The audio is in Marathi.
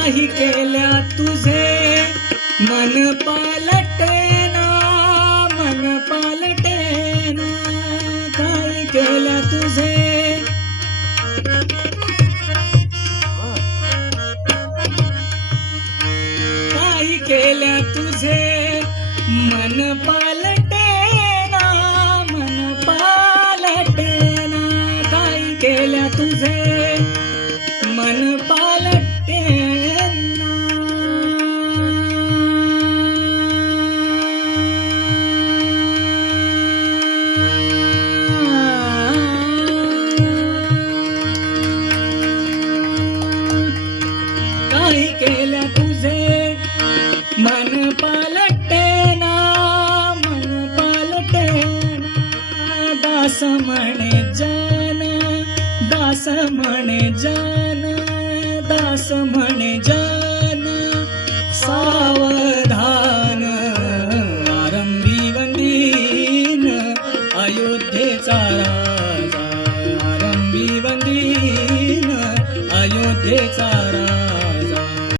नाही केल्या तुझे. मन पालटेना मन पालटेना काही केल्या तुझे? काही केल्या तुझे? मन पा मन पालटेना मन पालटेना दास म्हणे जाना दास म्हणे जाना दास म्हणे जाना. सावधान आरंभी वंदीन अयोध्येचा राजा. आरंभी वंदीन अयोध्येचा